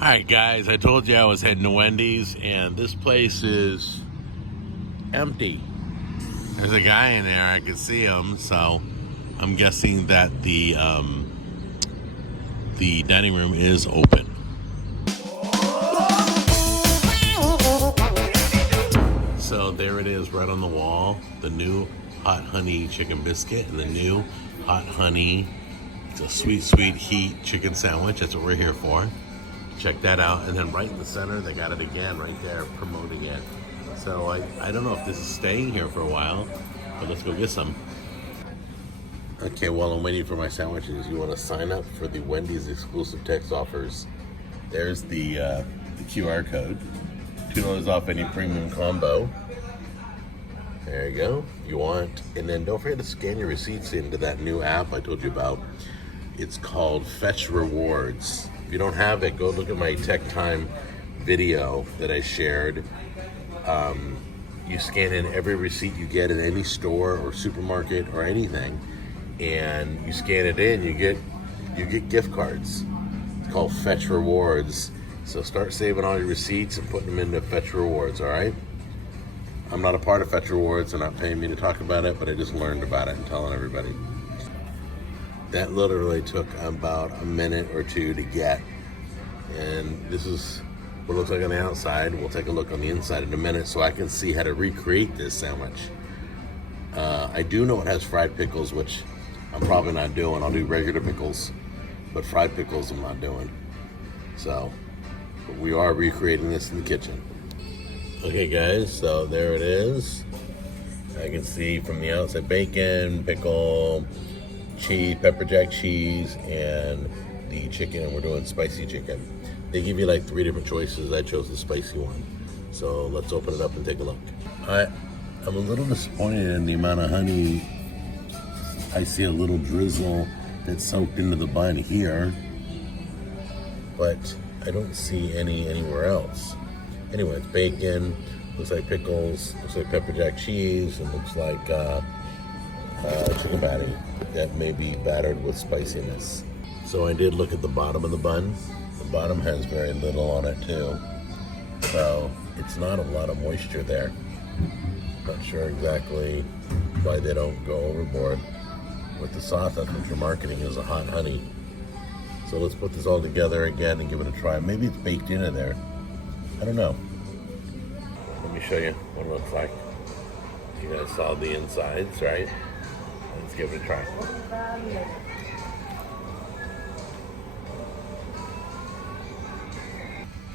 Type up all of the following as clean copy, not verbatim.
Alright guys, I told you I was heading to Wendy's and this place is empty. There's a guy in there, I could see him, so I'm guessing that the dining room is open. So there it is right on the wall, the new hot honey chicken biscuit and the new hot honey, it's a sweet, sweet heat chicken sandwich. That's what we're here for. Check that out. And then right in the center, they got it again right there, promoting it. So I don't know if this is staying here for a while, but let's go get some. Okay, while I'm waiting for my sandwiches, you want to sign up for the Wendy's exclusive text offers. There's the QR code. $2 off any premium combo. There you go. You want, and then don't forget to scan your receipts into that new app I told you about. It's called Fetch Rewards. If you don't have it, go look at my Tech Time video that I shared. You scan in every receipt you get in any store or supermarket or anything, and you scan it in, you get gift cards. It's called Fetch Rewards. So start saving all your receipts and putting them into Fetch Rewards, all right? I'm not a part of Fetch Rewards. They're not paying me to talk about it, but I just learned about it and telling everybody. That literally took about a minute or two to get. And this is what it looks like on the outside. We'll take a look on the inside in a minute so I can see how to recreate this sandwich. I do know it has fried pickles, which I'm probably not doing. I'll do regular pickles, but fried pickles I'm not doing. So, but we are recreating this in the kitchen. Okay guys, so there it is. I can see from the outside bacon, pickle, cheese, pepper jack cheese, and the chicken, and we're doing spicy chicken. They give you like 3 different choices. I chose the spicy one. So let's open it up and take a look. I'm a little disappointed in the amount of honey. I see a little drizzle that's soaked into the bun here, but I don't see any anywhere else. Anyway, it's bacon, looks like pickles, looks like pepper jack cheese, and looks like chicken patty that may be battered with spiciness. So I did look at the bottom of the bun. The bottom has very little on it too. So it's not a lot of moisture there. Not sure exactly why they don't go overboard with the sauce. That's what you're marketing as a hot honey. So let's put this all together again and give it a try. Maybe it's baked into there. I don't know. Let me show you what it looks like. You guys saw the insides, right? Let's give it a try.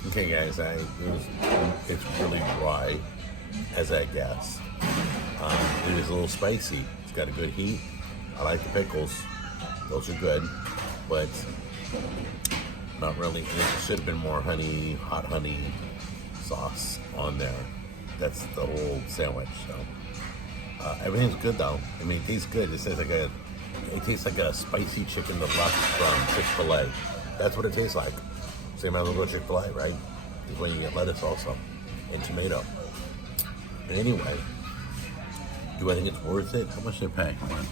Okay guys, it's really dry, as I guessed. It is a little spicy. It's got a good heat. I like the pickles. Those are good, but not really. There should have been more honey, hot honey sauce on there. That's the whole sandwich. So everything's good though. I mean, it tastes good. It tastes like a spicy chicken deluxe from Chick-fil-A. That's what it tastes like. So you might as well go Chick-fil-A, right? Is when you get lettuce also and tomato. Anyway, do I think it's worth it? How much did I pay? Come on.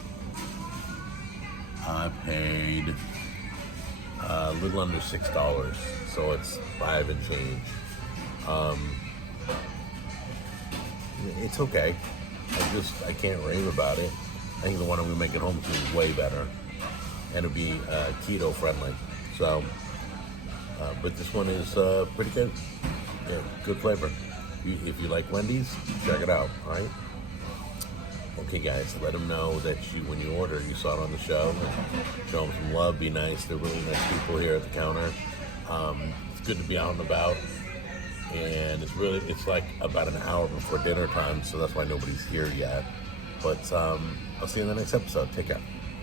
I paid a little under $6, so it's 5 and change. It's okay. I can't rave about it. I think the one we make at home is way better, and it'll be keto friendly. So, but this one is pretty good. Yeah, good flavor. If you like Wendy's, check it out. All right. Okay, guys, let them know that when you order, you saw it on the show. Show them some love. Be nice. They're really nice people here at the counter. It's good to be out and about. And it's like about an hour before dinner time, so that's why nobody's here yet. But I'll see you in the next episode. Take care.